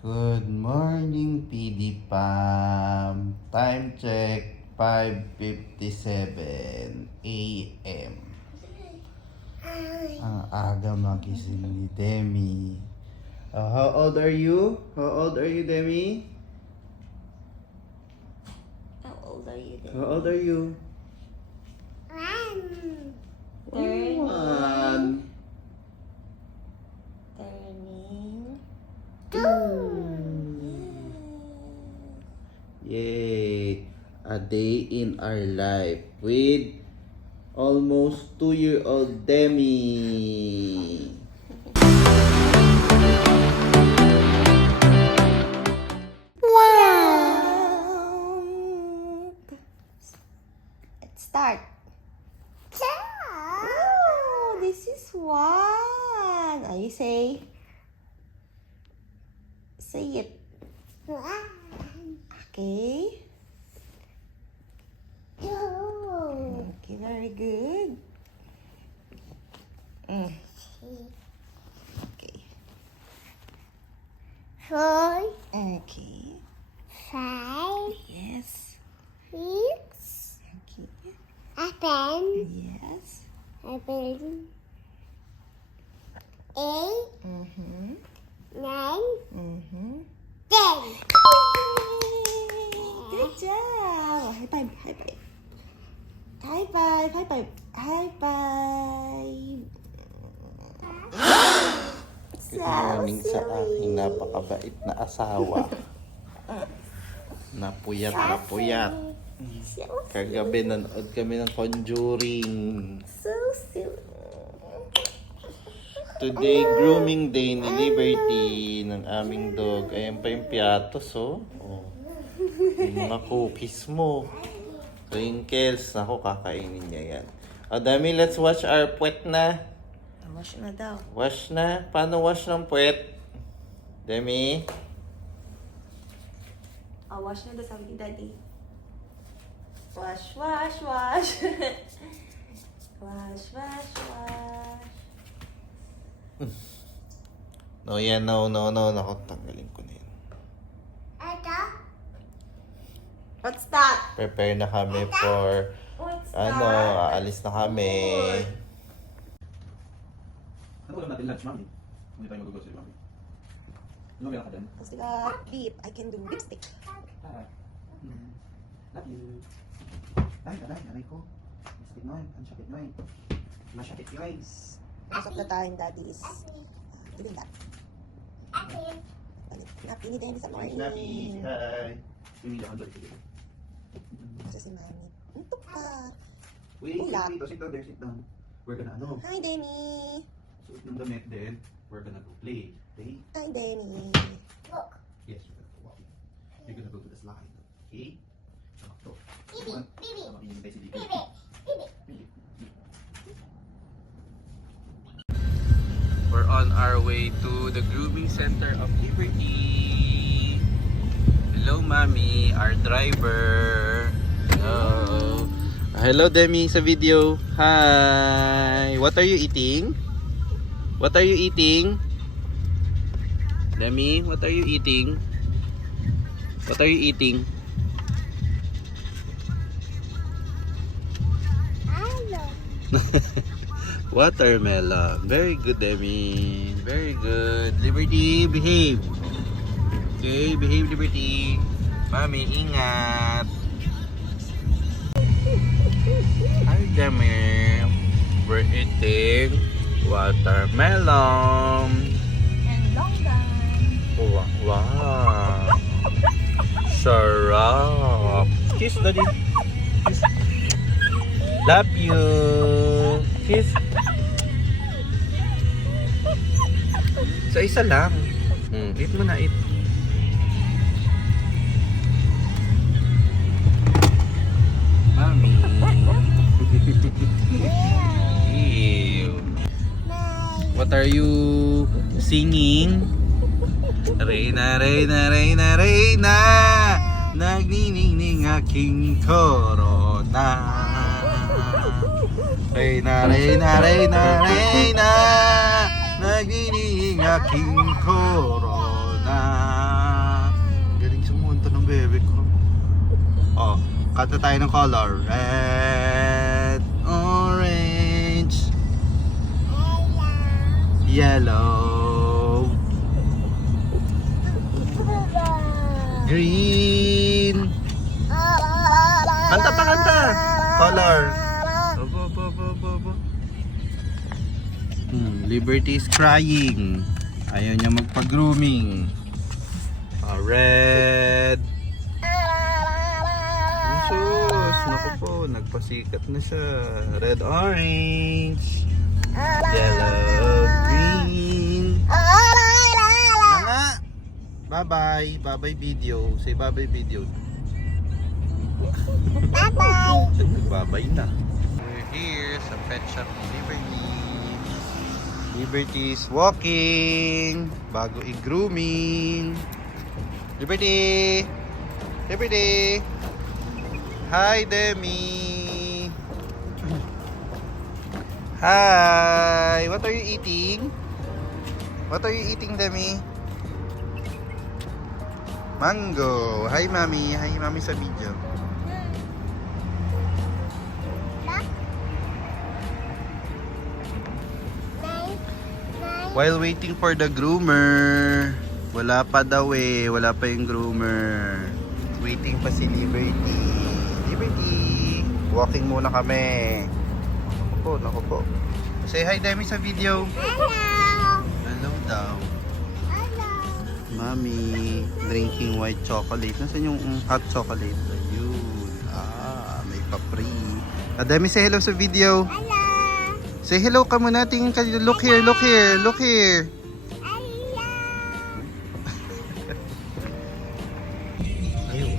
Good morning, PD Pam. Time check, 5:57 a.m. Ang aga magising ni Demi. How old are you? How old are you, Demi? How old are you then? How old are you? Turning. One. Yay! A day in our life with almost 2-year-old Demi. Wow! Let's start. Oh, this is one. Are you say it. Okay. Okay, very good. Okay. 4, Okay. 5, Yes. 6, Okay. 7, Yes. 8, Mm-hmm. 9, Mm-hmm. 10. Good job. High five. High five. High five. High five. High five. Good morning sa aking napakabait na asawa. Napuyat na puyat. Kagabi nanood kami ng Conjuring. So silly. Today, grooming day ni Liberty ng aming dog. Ayan pa yung piatos, oh. Yung mga cookies mo. Wrinkles. Naku, kakainin niya yan. O, Dami, let's watch our puwet na. Wash na daw. Wash na? Paano wash ng puwet? Demi? Wash na daw, sabi ni Daddy. Wash, wash, wash. Wash, wash, wash. No, yan. No. Naku, tanggalin ko na yan. What's that? Prepare na kami for, What's aalis na kami. Ano ulam natin lunch, mami? Hindi tayo mag-grocery, mami. Ano meron ka dyan? Kasi got beef. I can do lipstick. Tara. Love you. Aray ko. Ang sakit noy. Ang sakit noy. Masakit guys. Most of the time, Daddy is doing that. Napi ni Daddy sa morning. Snappy, hi. Hindi ako doon sige. Kasi si Mami. Untok pa. Wait, Ulat. sit down there, sit down. We're gonna Hi, Demi. suot ng damit, then we're gonna go play. Okay? Hi, Demi. Yes, we're gonna go walking. You're gonna go to the slide. Okay? So, one. Tama, hinihintay si Dito. We're on our way to the grooming center of Liberty. Hello, Mami, our driver. Hello. Hello, Demi, sa video. Hi. What are you eating? What are you eating? Demi, what are you eating? What are you eating? Watermelon. Very good, Demi. Very good. Liberty, behave. Okay, behave, Liberty. Mami, ingat. Hi, Demi. We're eating watermelon. And longan. Wow. Sarap. Kiss, Daddy. Kiss. Love you. Kiss. Sa isa lang. Eat mo na, eat. Mami. Ew. What are you singing? Reyna, Reyna, Reyna, Reyna, nagniningning aking corona. Reyna, Reyna, Reyna, Reyna, nagniningning aking corona. Kanta tayo ng color. Red, orange, yellow, green. Kanta pa, kanta. Color. Opo. Liberty is crying. Ayaw niya magpa-grooming. Red. Sus, naku po, nagpasikat na siya. Red, orange, yellow, green. Nga. Bye-bye. Bye-bye video. Say bye-bye video. Bye-bye. Nagbabay na. We're here sa pet shop ni Liberty. Liberty is walking. Bago i-grooming. Liberty! Liberty! Hi, Demi! Hi! What are you eating? What are you eating, Demi? Mango! Hi, Mami! Hi, Mami sa video. While waiting for the groomer. Wala pa daw eh. Wala pa yung groomer. Waiting pa si Liberty. Liberty! Walking muna kami. Naku po. Say hi, Demi, sa video. Hello. Hello daw. Hello. Mami, drinking white chocolate. Nasaan yung hot chocolate? Ayun. May pa-free. Demi, say hello sa video. Hello. Say hello ka muna. Tingin ka. Look here, look here, look here. Ayun.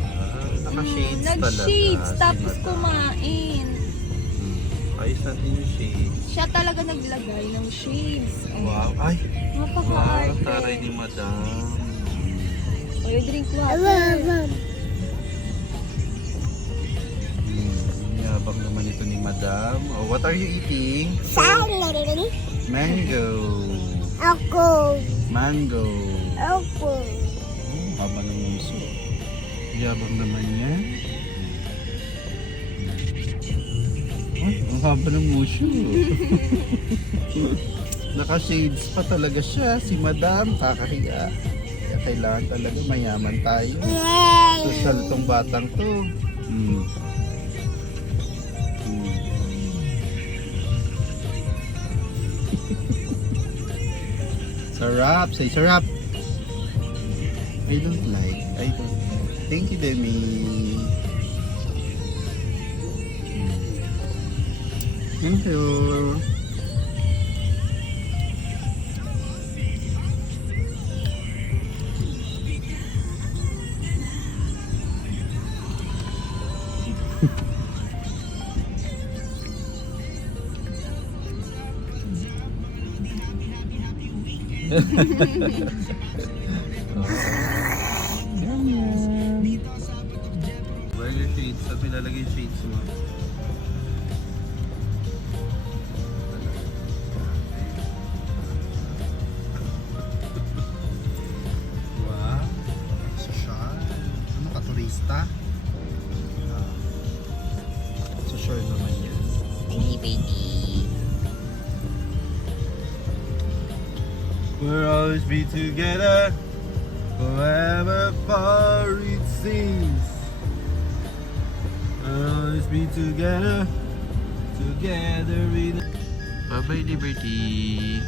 Naka-shades talaga. Nag-shades, si tapos Madam. kumain. Ayos natin yung shades. Siya talaga naglagay ng shades. Wow. Ay. Wow, Napaka-arte. taray ni Madam. O, yung drink water. Yabang naman ito ni Madam. Oh, what are you eating? Silent. Mango. Ako. Mango. Ako. Haba ng uso. Yabang naman yan. Ay, ang haba ng uso. Naka-shades pa talaga siya. Si Madam, kakahiya. Kaya kailangan talaga mayaman tayo. Yay. Social tong batang to. Sarap. Say sarap. I don't like. Thank you, Demi. Thank you. Burger shades. Saan nilalagay yung shades mo? Wow. Social. Ano ka, turista? Social naman yan. Hey, baby. We'll always be together, forever far it seems. We'll always be together, together in. Bye-bye, Liberty.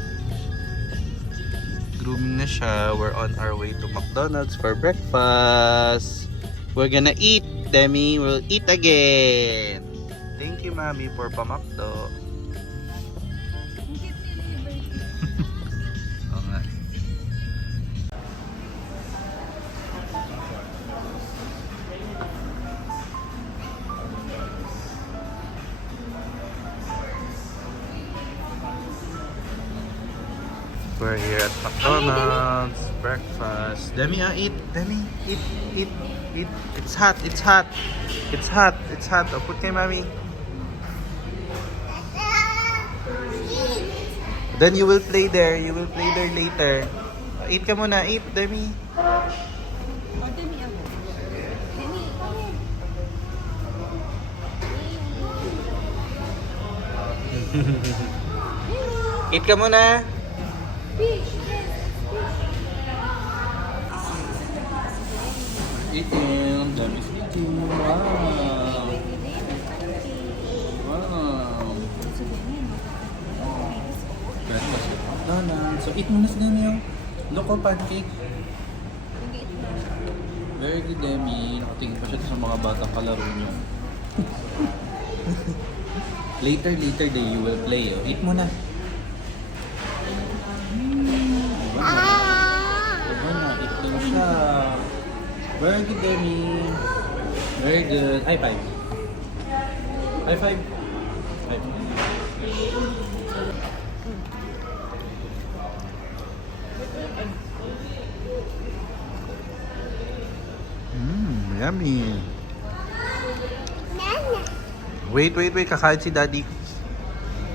Grooming na siya. We're on our way to McDonald's for breakfast. We're gonna eat, Demi. We'll eat again. Thank you, Mami, for pamakdo. We're here at McDonald's. Breakfast. Demi, eat. Demi, eat. It's hot. It's hot. Oh, put kay Mami. Then you will play there. Later. Eat ka muna. Eat, Demi. O, Demi ako. Demi, come here. Eat ka muna. Eating. Ang dami eating. Wow. Wow. Very much McDonald's. So eat muna si Demi. Loco pancake. Very good, Demi. Nakatingin pa siya sa mga batang kalaro niyo. Later day you will play. Oh. Eat muna. Diba na? Eat lang siya. Very good, Demi. Very good. High five. High five. High five. Yummy. Nana. Wait. Kakain si Daddy.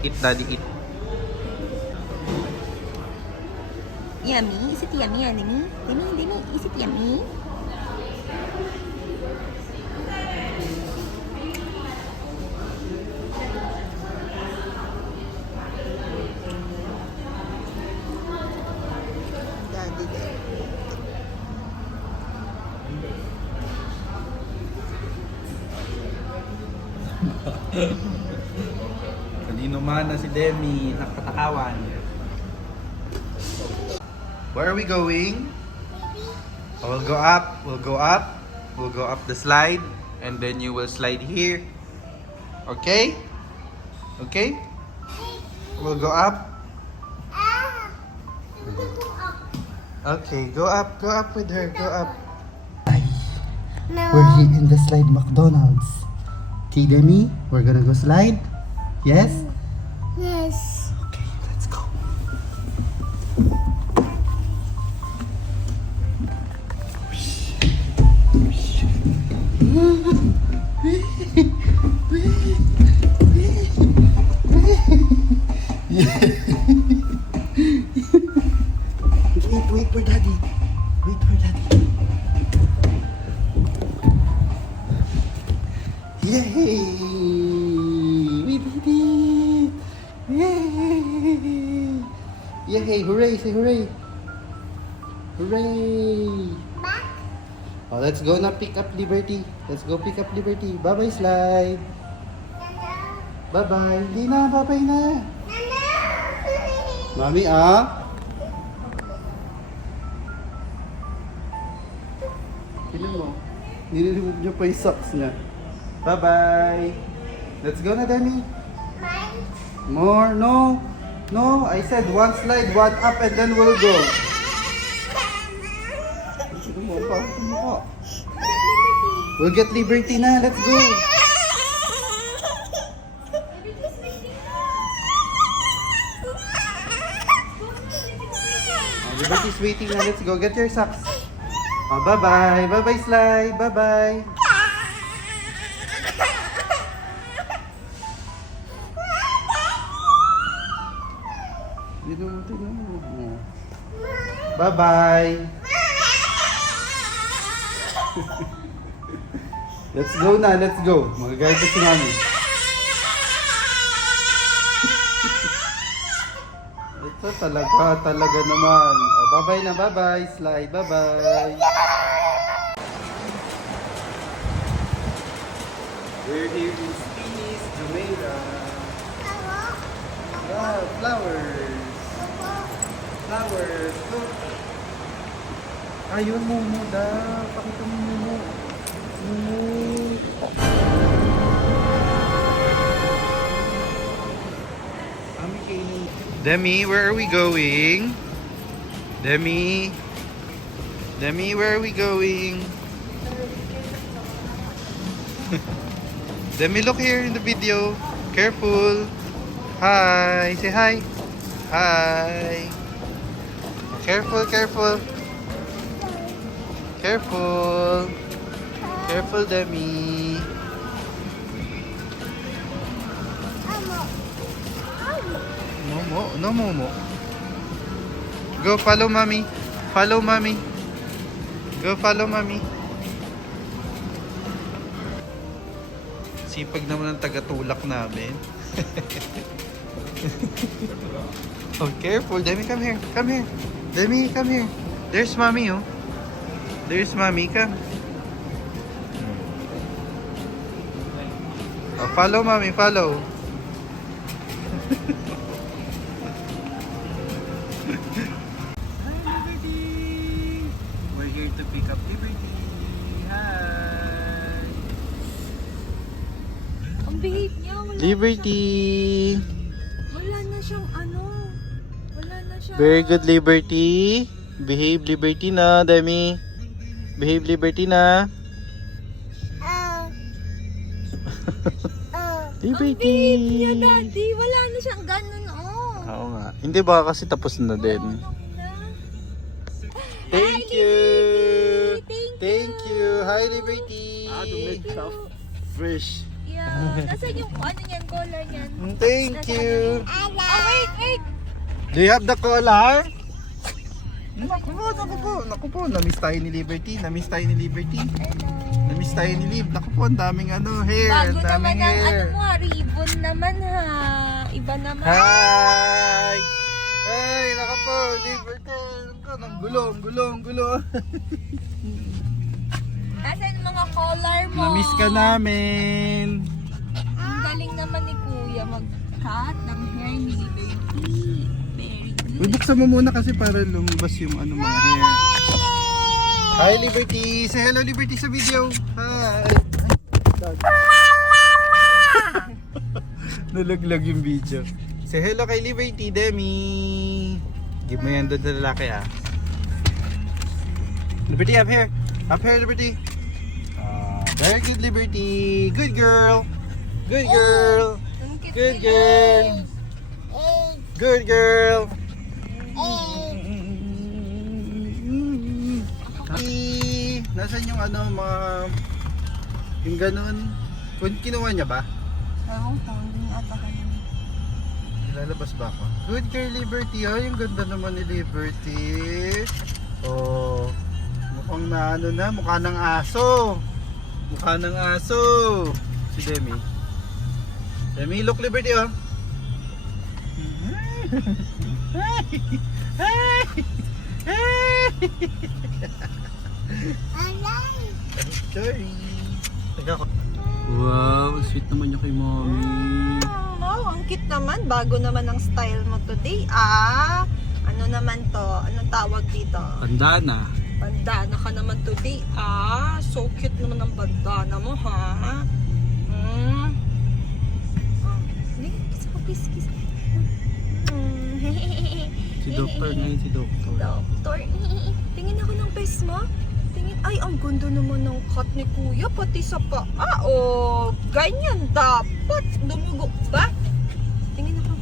Eat, Daddy, eat. Yummy? Is it yummy, Demi? Demi, is it yummy? Daddy there. Kanino man na si Demi, nakatakawan. Where are we going? We'll go up, we'll go up the slide, and then you will slide here. Okay? Okay? We'll go up. Okay, go up with her, go up. We're here in the slide McDonald's. Okay, Demi, we're gonna go slide. Yes? Yes. Okay, let's go. Wait for Daddy. Wait for Daddy. Yay! We did it! Yay! Yay! Hooray! Say hooray! Hooray! Back. Oh, let's go na pick up Liberty. Let's go pick up Liberty. Bye-bye, slide. Nana. Bye-bye. Hindi na, bye-bye na. Nana. Mami, ah? Tignan mo. Nire-remove niyo pa yung socks niya. Bye-bye. Let's go na, Demi. Mine. More? No. No, I said one slide, one up, and then we'll go. Sino mo pa? Sino mo? We'll get Liberty na. Let's go. Liberty's waiting na. Let's go. Get your socks. Oh, bye-bye. Bye-bye, slide. Bye-bye. Tignan mo. Bye-bye. Let's go na. Let's go. Magagayad si Mami. Ito talaga naman. Oh, bye-bye na. Bye-bye. Slide. Bye-bye. We're here in Spinny's Jumeirah. Wow, flowers. Flowers. Look. Ayun, Momo daw. Pakita mo, Momo. Momo. Demi, where are we going? Demi? Demi, where are we going? Demi, look here in the video. Careful. Hi. Say hi. Hi. Careful, careful. Careful. Careful, Demi. Momo. No, Momo. Go follow mommy. Follow mommy. Go follow mommy. Sipag naman ang tagatulak namin. Oh, careful. Demi, come here. Come here. Demi, come here. There's mommy, oh. There's mommy. Come. Oh, follow, mommy. Follow. Hi, Liberty. We're here to pick up Liberty. Hi. Ang behave niya. Liberty. Wala na siyang ano. Wala na siyang... Very good, Liberty. Behave, Liberty na, Demi. Behave, Liberty na. Ang behave niya, Daddy. Wala na siyang ganun, oh. Oo nga. Hindi ba kasi tapos na din? Thank you. Thank you. Hi, Liberty. Fresh. Yeah. Nasaan yung ano niyan, collar niyan? Thank you. Oh, wait, wait. Do you have the collar? Naku po. Namiss tayo ni Liberty. Namiss tayo ni Liberty. Namiss tayo ni Liv. Naku po, ang daming ano, hair. Bago Ang daming naman ang ano hair. mo, ribbon naman ha. Iba naman. Hi! Hey, naku po, Liberty. Ang gulo. Nasaan yung mga collar mo? Namiss ka namin. Ang galing naman ni Kuya mag-cut ng hair ni Liberty. Very good. Uy, buksan mo muna kasi para lumabas yung ano mga hair. Hi, Liberty! Say hello, Liberty, sa video. Hi! Nalaglag yung video. Say hello kay Liberty, Demi. Give mo yan doon sa lalaki, ah. Liberty, up here. Up here, Liberty. Very good, Liberty. Good girl. Good girl. Ang cute Good ni girl. Good girl. Nasaan yung ano, mga... Yung ganun. Kinuha niya ba? Ewan ko, hindi niya ata kanina. Lalabas ba ako? Good girl, Liberty. Oh, yung ganda naman ni Liberty. Oh, mukhang na ano na, mukha ng aso. Mukha ng aso. Si Demi. Demi, look, Liberty, oh. Sorry. Wow, sweet naman niya kay mommy. Oh, ang cute naman. Bago naman ang style mo today. Ano naman to? Anong tawag dito? Bandana. Bandana ka naman today. So cute naman ang bandana mo, ha? Hindi, kiss. Si Doctor ngayon, si Doctor. Doctor. Tingin ako ng face mo. Tingin. Ay, ang ganda naman ng cut ni Kuya. Pati sa paa. Oh, ganyan dapat. Dumugok ba? Tingin ako.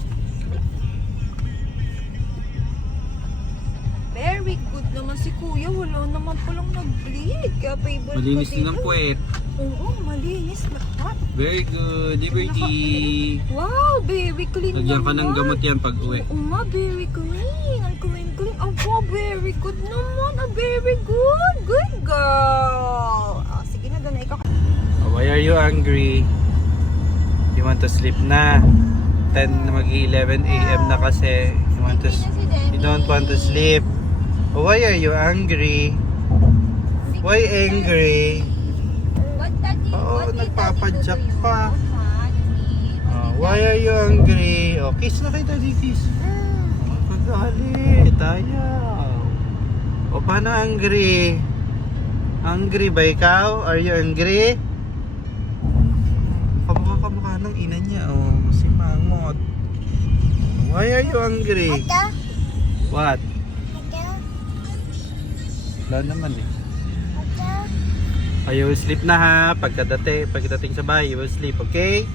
Very good naman si Kuya. Wala naman palang nag-bleed. Kaya favorite Malinis ko din ang dito. puwet. Oo, malinis lahat. Very good, Liberty. Wow, very clean Lagyan ka ng naman. gamot yan pag uwi. Oo nga, very clean. Ang clean. Oh, very good naman. Very good. Good girl. Sige na, doon na ikaw. Oh, why are you angry? You want to sleep na? 10 mag-11 a.m. na kasi. You don't want to sleep. Oh, why are you angry? Why angry? Oo, nagpapadyak pa. Oh, why are you angry? Oh, kiss na kay Daddy, kiss. Magalit, ayaw. O, paano angry? Angry ba ikaw? Are you angry? Kamukha ng ina niya, oh. Si Mangot. Why are you angry? What? Wala naman eh. You will sleep na ha. Pagdating sa bahay, you will sleep, okay?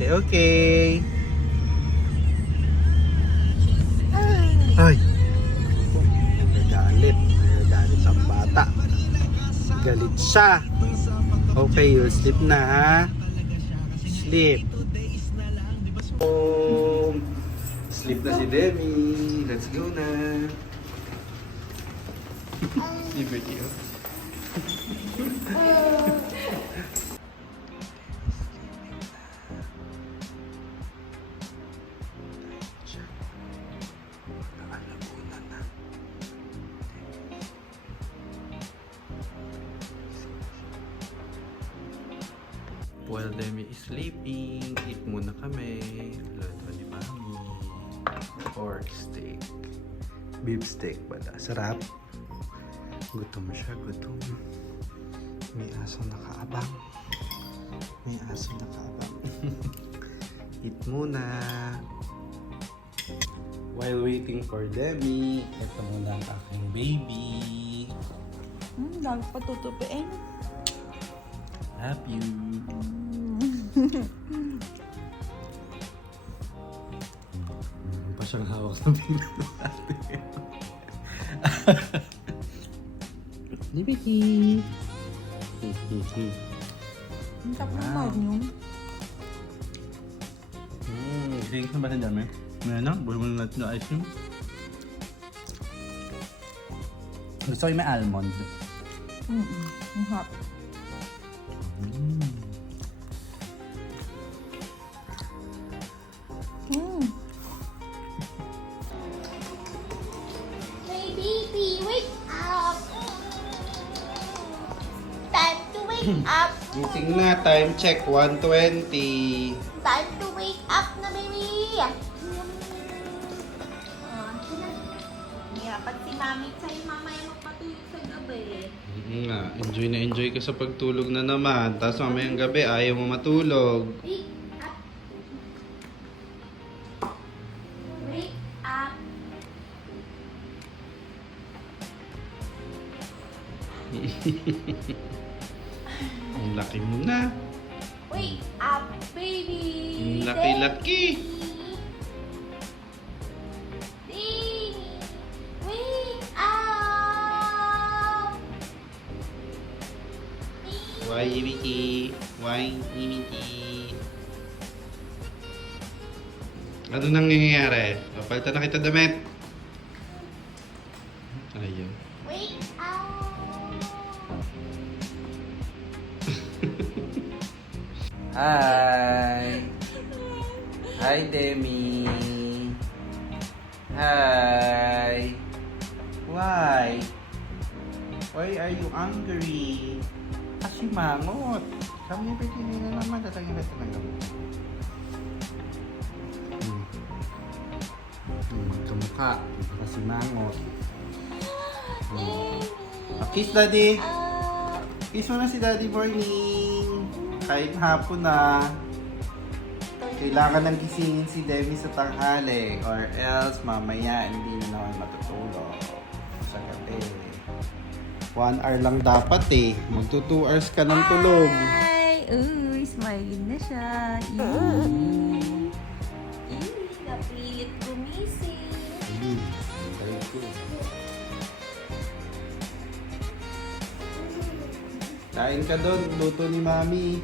Say okay. Ay! Nagalit ang bata. Galit siya. Okay, you will sleep na ha. Sleep. Sleep na si Demi. Let's go na. Liberty, oh. While Demi is sleeping, eat muna kami. Luto ni Mami. Pork steak. Beef steak pala. Sarap. Gutom siya, gutom. May aso nakaabang. May aso nakaabang. Eat muna. While waiting for Demi, ito muna ang aking baby. Dami pa tutupiin. Love you. Pa siyang hawak sa pinto natin. Liberty. Ang sarap ng magnum. Drink na ba na dami? Ngayon na, buhay mo na natin yung ice cream. Gusto ko yung may almond. Ang hot. My baby, wake up. Time to wake up. Gising na, time check, 1:20. Time to wake up na, baby. Dapat si Mami sa'yo mamaya magpatulog sa gabi. Nga, enjoy na enjoy ka sa pagtulog na naman. Tapos mamayang gabi, ayaw mo matulog. Wake up. Wake up. Ang laki mo na. Wake up, baby. Ang laki-laki. Baby, wake up. Why, Ibiki? Why, Ibiki? Ano nang nangyayari? Papalitan na kita damit. Ayun. Wake up. Hi! Hi, Demi! Hi! Why? Why are you angry? Kasi mangot. Kami bigyan na naman. Tatagyan natin ng gamot. Kamukha. Kasi mangot. Kiss, Daddy! Kiss mo na si Daddy Morning! Kahit hapon na. Kailangan nang gisingin si Demi sa tanghali or else mamaya hindi na naman matutulog sa gabi. 1 hour lang dapat eh. Magto 2 hours ka ng tulog. Hi! Uy, smiling na siya. Napilit gumising. Very good. Kain ka doon, luto ni Mami.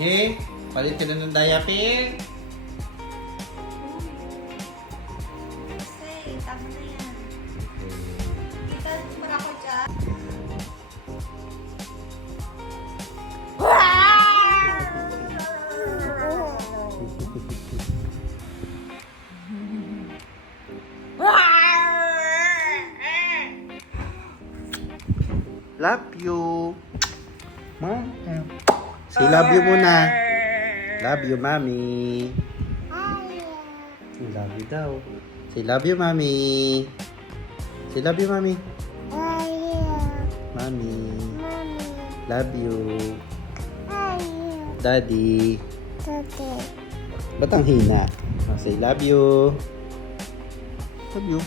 Okay, palit ka na ng diaper. Kasi, tama na yan. Kita, marako dyan. Love you. Say love you muna. Love you, Mami. Love you daw. Say love you, Mami. Say love you, Mami. Mami. Love you. Daddy. Ba't ang hina? Say love you. Love you.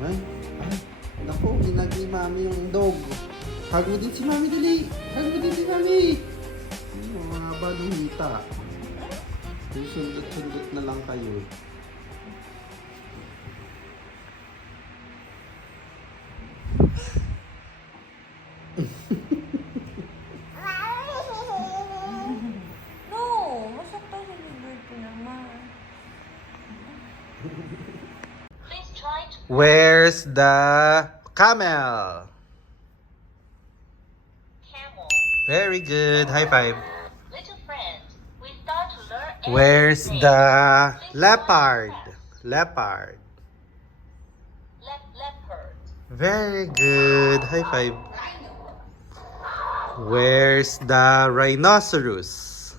Ay, ay. Naku, ginag ni Mami yung dog. Hug mo din si Mami, dali. Hug mo din si Mami. Mga bagong hita. Sundot-sundot na lang kayo. No, masakta si Liberty naman. Where's the camel? Camel. Very good. High five. Little friends, we start to learn Where's the leopard? Leopard. Leopard. Very good. High five. Where's the rhinoceros?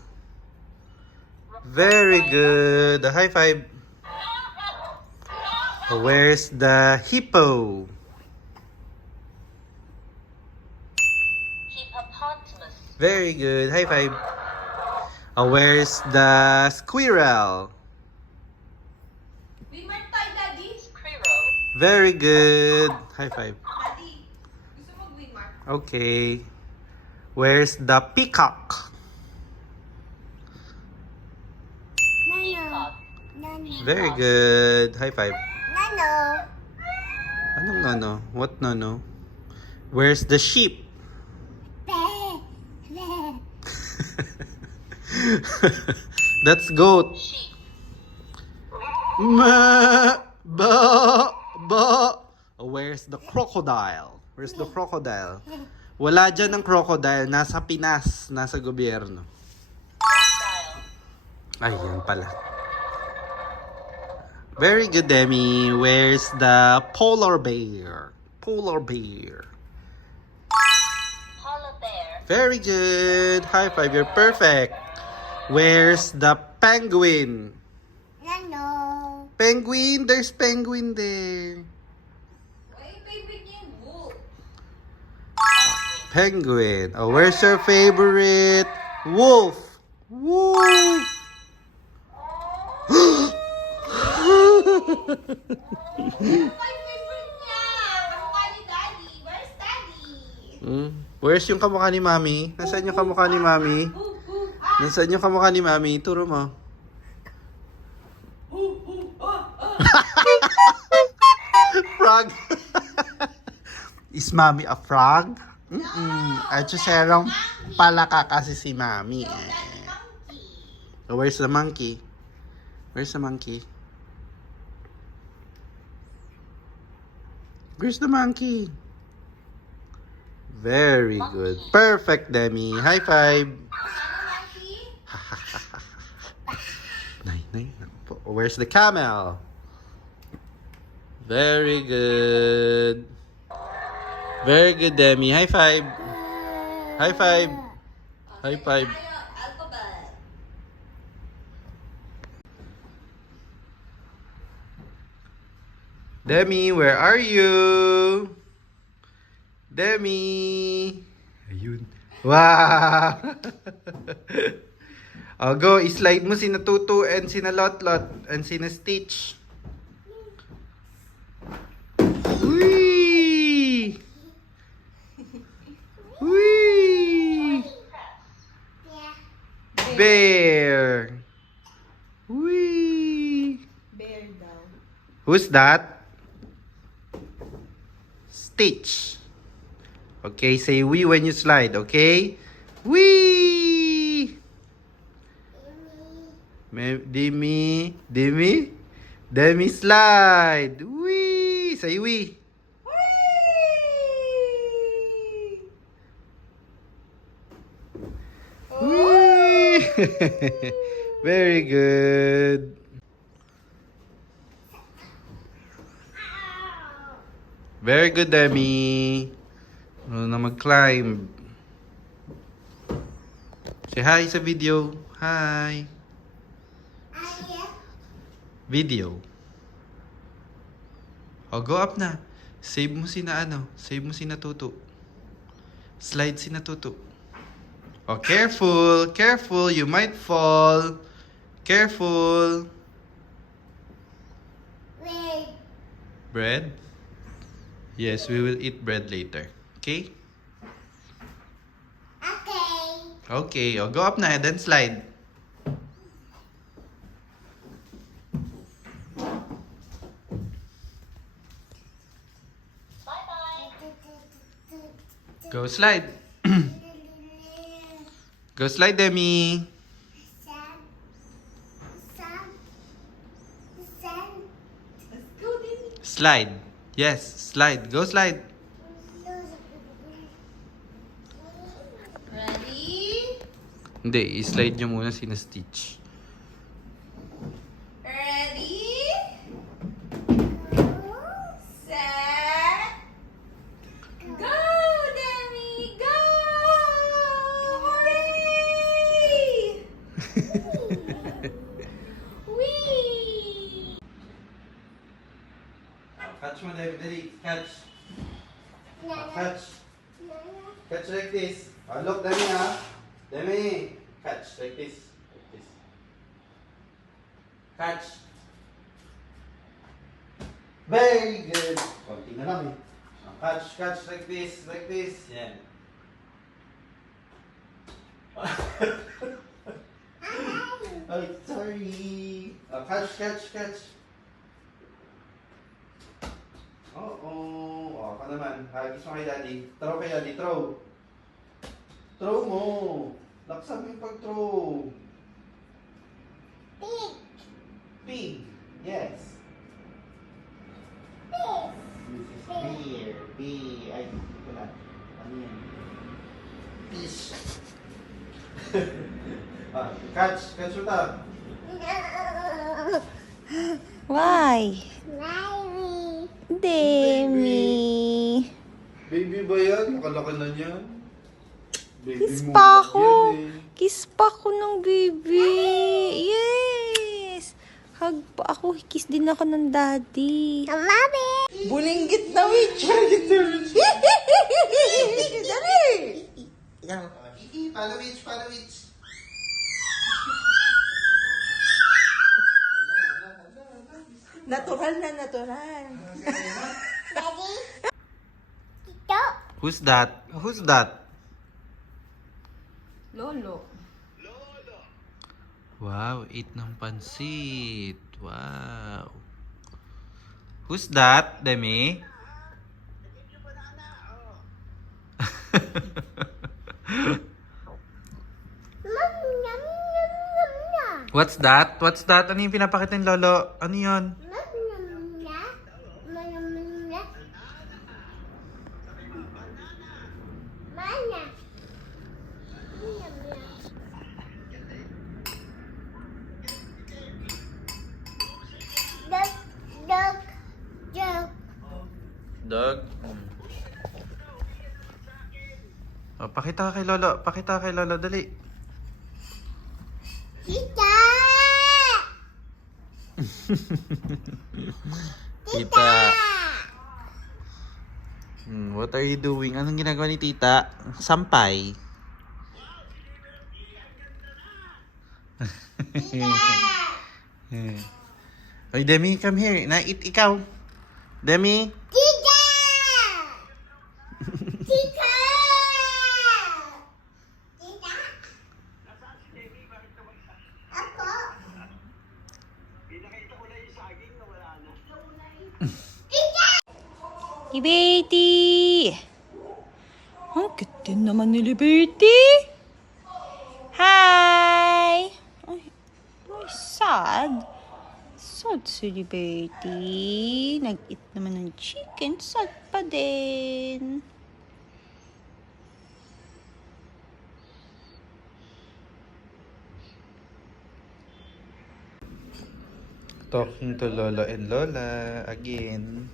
Very good. High five. Where's the hippo? Hippopotamus. Very good. High five. Where's the squirrel? Wimar tayo, Daddy. Squirrel. Very good. High five. Daddy, gusto mo Wimar? Okay. Where's the peacock? Peacock. Very good. High five. Nano. Anong nono? What nono? Where's the sheep? That's goat. Sheep. Ma, ba, ba. Where's the crocodile? Where's the crocodile? Wala dyan ng crocodile. Nasa Pinas. Nasa gobyerno. Style. Ay, yan pala. Very good, Demi. Where's the polar bear? Polar bear. Polar bear. Very good. High five. You're perfect. Where's the penguin? Nano. Penguin? There's penguin there. Ay, favorite niya yung wolf. Penguin. Oh, where's your favorite? Wolf. Wolf. My favorite niya. Kamukha ni Daddy. Where's Daddy? Where's yung kamukha ni Mami? Nasaan yung kamukha ni Mami? Nasaan yung kamukha ni Mami? Turo mo. Frog. Is Mami a frog? At serong palaka kasi si Mami eh. Oh, where's the monkey? Where's the monkey? Where's the monkey? Very good. Perfect, Demi. High five. Nay, nay. Where's the camel? Very good. Very good, Demi. High five. High five. High five. Alphabet. Demi, where are you? Demi. Ayun. Wow. Oh, go. I-slide mo sina Tutu and sina Lotlot and sina Stitch. Whee! Whee! Bear. Whee! Bear daw. Who's that? Stitch. Okay, say we when you slide, okay? Wee! Demi, Demi, Demi slide. Wee! Say we. Wee! Very good. Very good, Demi. Ano na mag-climb. Say hi sa video. Hi. Video. O, go up na. Save mo sina ano. Save mo sina Tutu. Slide sina Tutu. Oh, careful. Careful. You might fall. Careful. Bread? Yes, we will eat bread later. Okay? Okay. Oh, go up na. Then slide. Go slide. Go slide, Demi. Let's go, Daddy. Slide. Yes, slide. Go slide. Ready? Hindi, i-slide nyo muna sina Stitch. Look, Demi ha. Demi. Catch. Like this. Like this. Catch. Very good. Konti na lang eh. Catch. Catch. Like this. Like this. Yan. Oh, sorry. Catch. Catch. Catch. Oo. O, ka naman. Hagis mo kay daddy. Throw kay daddy. Throw. Throw mo. Laksan mo yung pag-throw. Pig. Pig. Yes. This is beer. Beer. Ay, wala. Ano yan? Fish. Catch. Catch mo ta. Why? Larry. Demi. Baby ba yan? Nakalaki na niyan. Baby Kiss mo pa ba ako. yan eh? Kiss pa ako ng baby. Yes. Hug pa ako. Kiss din ako ng daddy. Mami. Bulinggit na witch. Dali. Palawitch, palawitch. Natural na natural. Daddy. Tito. Who's that? Who's that? Lolo. Wow, eat ng pansit. Wow. Who's that, Demi? What's that? What's that? Ano yung pinapakita ng lolo? Ano yun? Dog. Oh, pakita ka kay lolo. Pakita ka kay lolo. Dali. Tita! Tita. What are you doing? Anong ginagawa ni tita? Sampay. Oy, Demi, come here. Na-eat ikaw. Demi. Tita! Tita! Tita? Ako? Liberty! Ang cute naman ni Liberty. Hi! Ay, sad. Sad si Liberty. Nag-eat naman ng chicken. Sad pa din. Talking to Lolo and Lola again.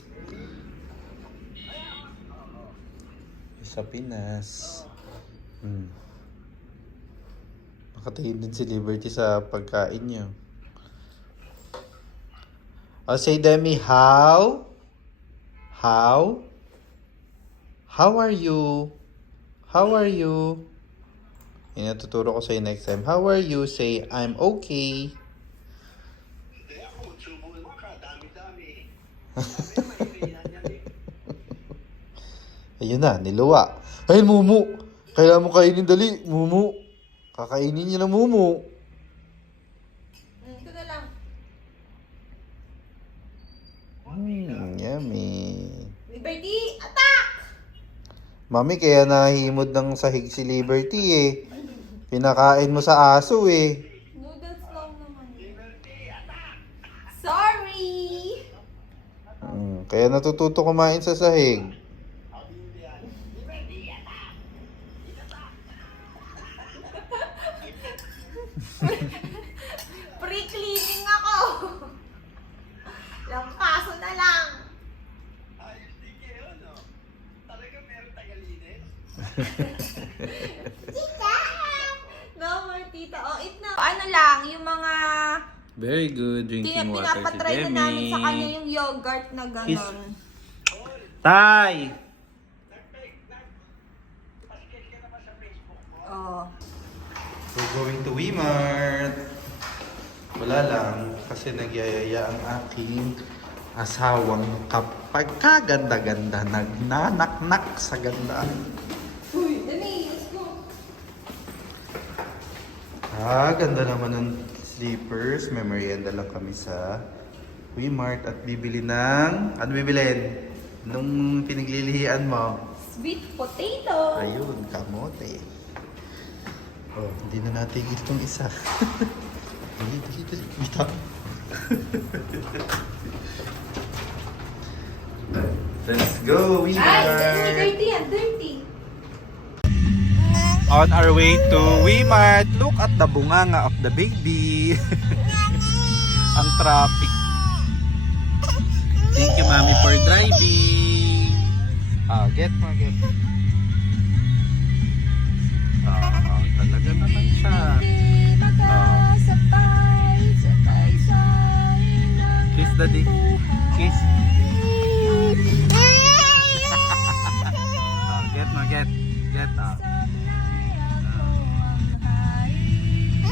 Sa Pinas. Nakatingin din si Liberty sa pagkain niyo. Oh, say Demi, how? How? How are you? How are you? Yan, natuturo ko sa'yo next time. How are you? Say, I'm okay. Ayun na, niluwa. Ay, Mumu! Kailangan mo kainin dali, Mumu. Kakainin niya na, Mumu. Ito na lang. Yummy. Liberty, attack! Mami, kaya nahimod ng sahig si Liberty eh. Pinakain mo sa aso eh. Noodles lang naman. Sorry! Kaya natututo kumain sa sahig. Pre-cleaning ako! Lang kaso na lang. Tita! No more tita. Oh, eat na. Ano lang, yung mga Very good drinking water si pinapatry na namin sa kanya Demi. yung yogurt na Kiss. gano'n. Tay! We're going to Wmart. Wala lang, kasi nagyayaya ang aking asawang kapag kaganda-ganda, nagnanaknak sa ganda. Uy, dali, let's go. Ganda naman ng slippers. May merienda lang kami sa Wmart at bibili ng... Ano bibilin? Nung pinaglilihian mo? Sweet potato. Ayun, kamote. Oh, hindi na natin itong isa. Dali. Bita. Let's go, Ay, Wmart! dirty yan, dirty. On our way to Wmart, look at the bunganga of the baby. Ang traffic. Thank you, Mommy, for driving. Get mo. Talaga naman siya. Kiss, Daddy. Kiss. Get mo, get.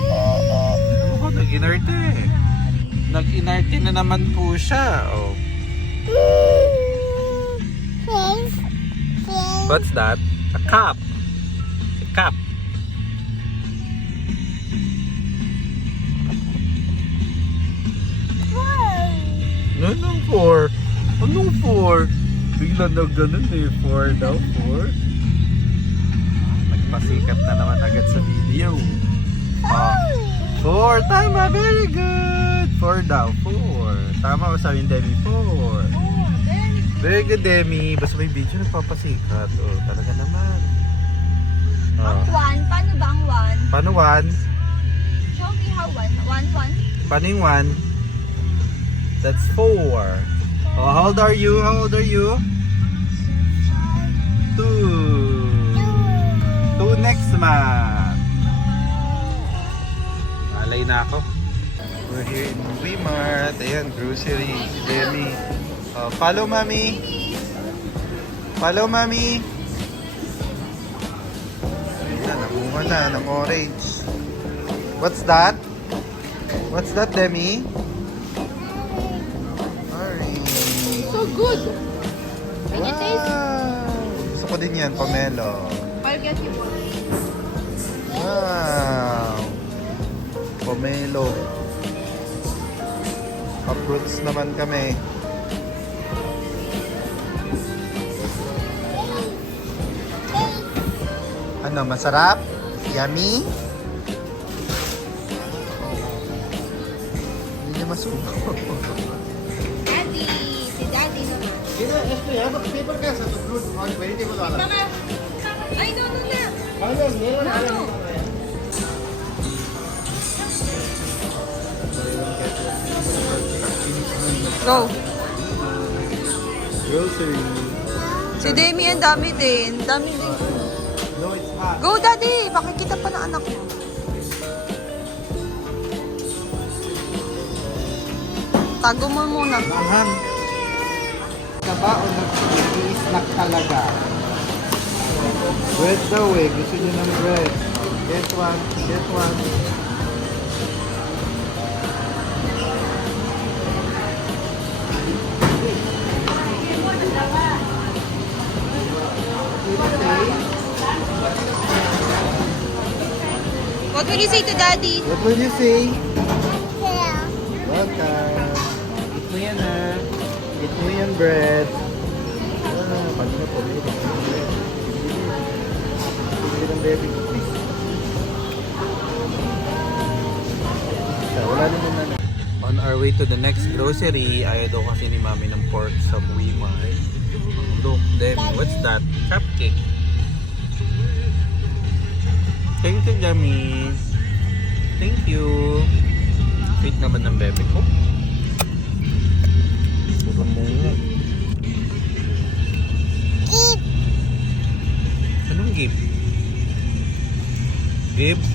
Ano ko, nag-inarte. Nag-inarte na naman po siya. Oh. What's that? A cup. A cup. Anong 4? Anong 4? Bigla na ganun eh. 4 daw, 4. Nagpasikat na naman agad sa video. 4. Tama, very good. 4 daw, 4. Tama ba sabihin, Demi? 4. Very good, Demi. Basta may video nagpapasikat. Oh, talaga naman. Ang one, paano ba ang one? Paano 1? Show me how one. One. Paano yung 1? That's 4. Oh, how old are you? 2. 2 next month. Malay na ako. We're here in Wmart. Ayan, grocery. Si Demi. Oh, follow, Mami. Ayan, nakunga na ng orange. What's that, Demi? So good. Can you taste? Gusto ko din yan, pomelo. I'll get you one. Wow! Pomelo. Pa-fruits naman kami. Ano, masarap? Yummy? Hindi niya masuko. Daddy. Si Daddy naman. Mga... Ay, no. Go. Grocery. Si Demi, ang dami din. Dami din. No, it's hot. Go, Daddy. Makikita pa ng anak mo. Tago mo muna. Mahal. Ka ba o nag-i-snack talaga? Bread daw eh. Gusto niyo ng bread. Get one. What will you say to Daddy? What will you say? Welcome. Eat mo yan ha. Eat mo yan bread. Pag na po. Bibili ng baby ko. Wala naman na. On our way to the next grocery, ayaw daw kasi ni Mami ng pork sa Wmart. Look, Demi, what's that? Cupcake. Thank you, Demi. Thank you. Sweet naman ng bebe ko. Puro mo. Keep. Anong gift? Gift?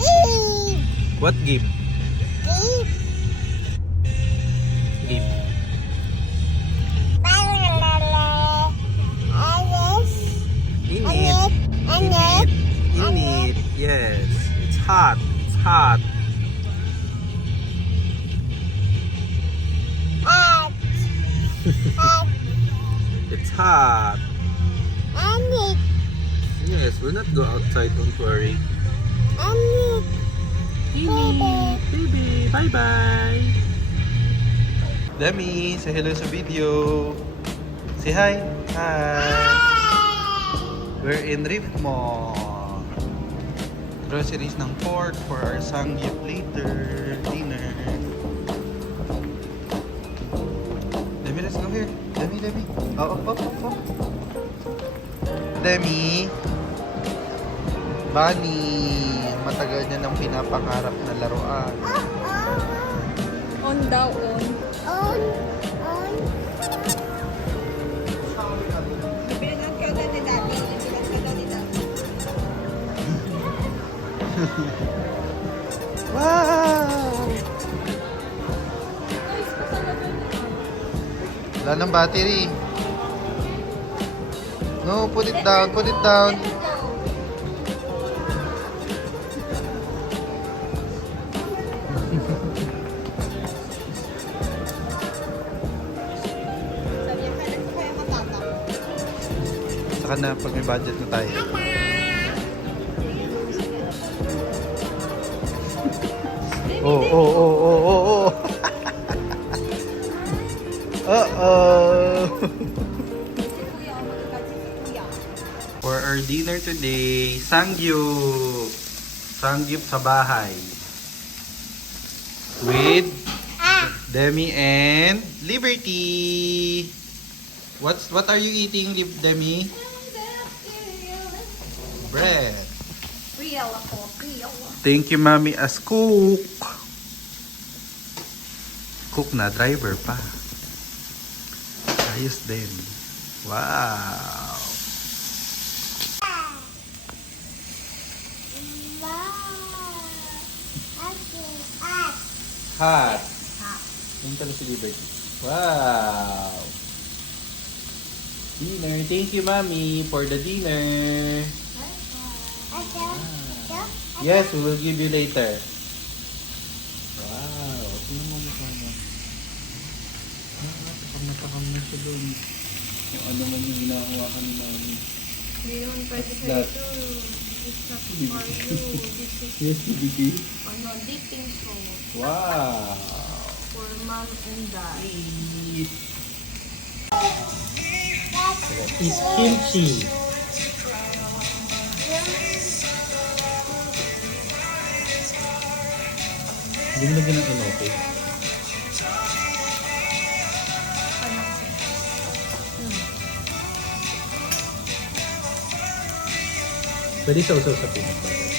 Keep. What gift? Keep. Gift. Alice. Init. Anit. Init. Yes. hot. It's hot. Hot. Hot. It's hot. I need. Yes, we'll not go outside, don't worry. I need. Baby, bye-bye. Demi, say hello sa video. Say hi. Hi. We're in Rift Mall. Groceries ng pork for our sangyup later. Dinner. Demi, let's go here. Demi. Oh, up. Demi. Bunny. Matagal niya nang pinapangarap na laruan. On daw, on. On. Bilang ka daw ni Daddy. Bilang ka daw ni Daddy. Wow! Wala ng battery. No, put it down. Sabi niya, kailan ko kaya matapang? Saka na pag may budget na tayo. Oh. Kuya, magkakatsi si Kuya. For our dinner today, sangyup. Sangyup sa bahay. With Demi and Liberty. What are you eating, Demi? Bread. Real ako, real. Thank you, Mami, as cook. Cook na, driver pa. Ayos din. Wow. Hot. Yung pala si Liberty. Wow. Dinner. Thank you, Mami, for the dinner. Yes, we will give you later. Wow. Sino mo mukha mo? Takam na siya doon. Yung ano mo yung hinahawakan ni Mami. Hindi naman pwede sa That. ito. It's not for you. This is Yes, Bibi. dipping sauce Wow. for mom and dad. Is kimchi. Hindi mo lagyan ng enote. Pwede sausaw sa peanut butter.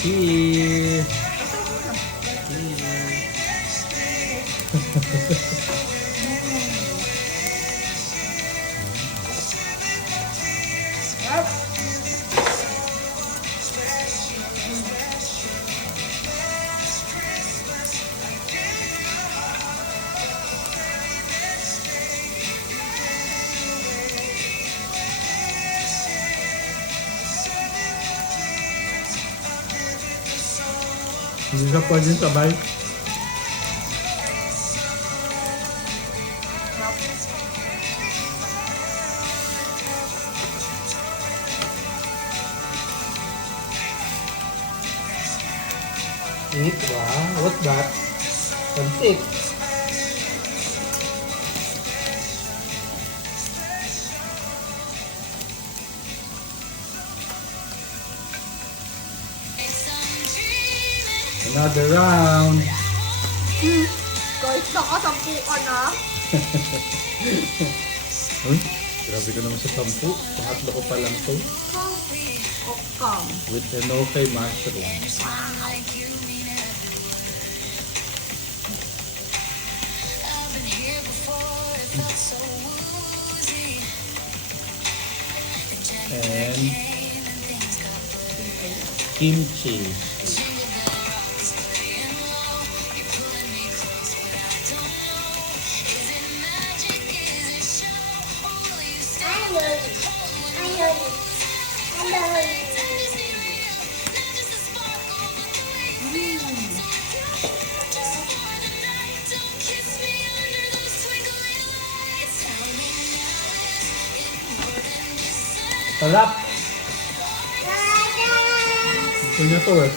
Cheers! Hindi ka pwedeng sabay. Eat, wow. What's that? Pancit. Another round. Kahit nakasampu ka na. Uy, grabe ka naman sa 10. Pangatlo ko pa lang to. Okam. With enoke mushroom. And kimchi. I know it. Sarap. Gusto niya to eh.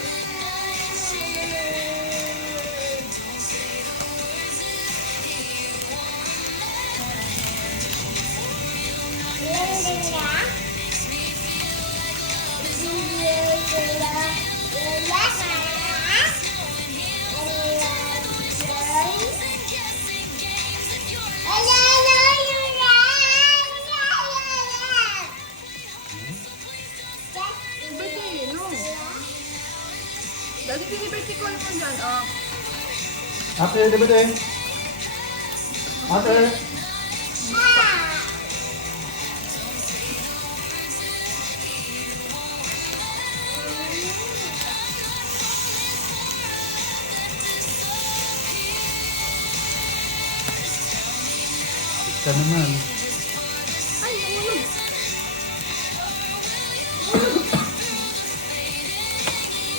Birthday, no? Dali, birthday ko mo dyan. Oh. Ate, di ba din? Ate. Ika naman. Ay, nahulog.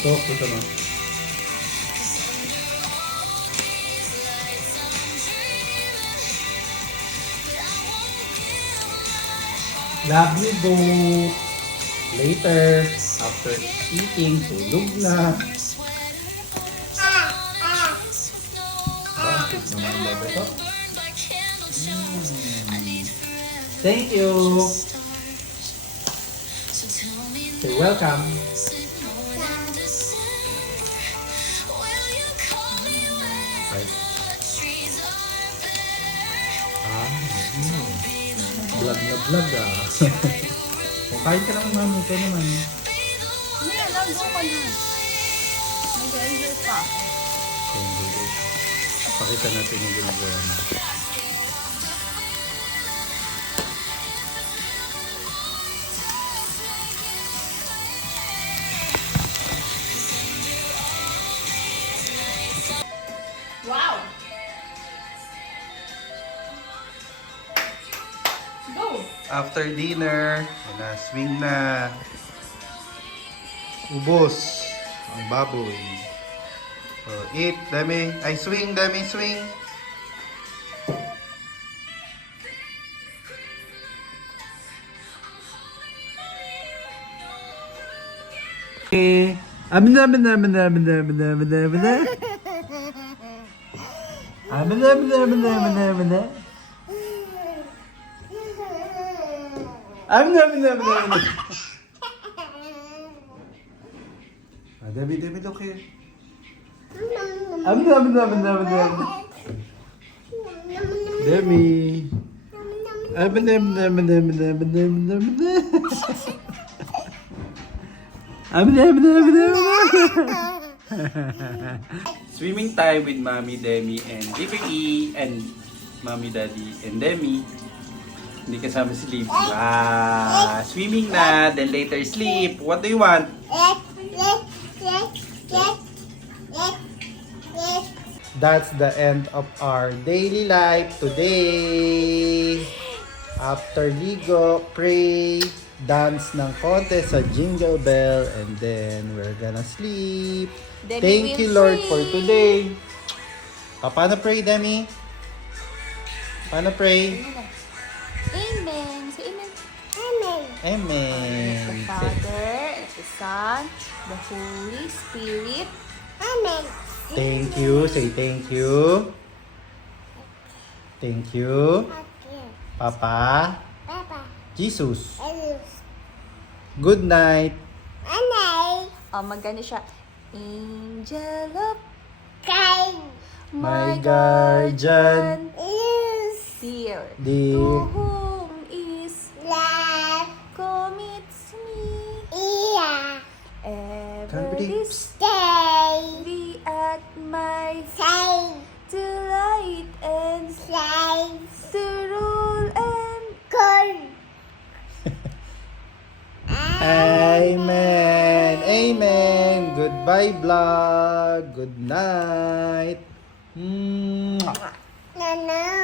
Tok, ito na. Love you both. Later, after eating, tulog na. Bakit naman love ito? Thank you. Say welcome. Ay. Vlog na vlog ah. O, kain ka naman mami, ikaw naman. Hindi, nandun ka na. Nag-enjoy pa. Pakita natin yung ginagawa mo. Wow! Go! After dinner, swing na. Ubos ang baboy. Eat, Demi. Ay, swing, Demi, swing. Amin na, amin na, amin na, amin na, amin na, amin na, amin na. Amin na, amin na, amin na, amin na, amin na. Amin na, amin na, amin na, amin na. Demi, Demi, look here. Amin na, amin na, amin na, amin na, amin na. Demi. Amin na, amin na, amin na, amin na, amin na, amin na, amin na. Amin na, amin na, amin na, amin na. Swimming time with Mommy, Demi, and Liberty, and Mommy, Daddy, and Demi. Hindi kasama si Liv. Swimming na, then later sleep. What do you want? That's the end of our daily life today. After ligo, pray, dance ng konti sa Jingle Bell, and then we're gonna sleep. Demi Thank will you, Lord, sleep. for today. Paano pray, Demi? Paano pray? Amen. Say amen. Amen. The Father, and the Son, the Holy Spirit. Thank you. Say thank you. Thank you, Papa. Jesus. Good night. Oh, magano siya. Angel of My guardian, dear, dear. to whom is commits me ever this be at my delight and to rule and Amen. Amen. Goodbye, vlog. Good night. Mwah. No.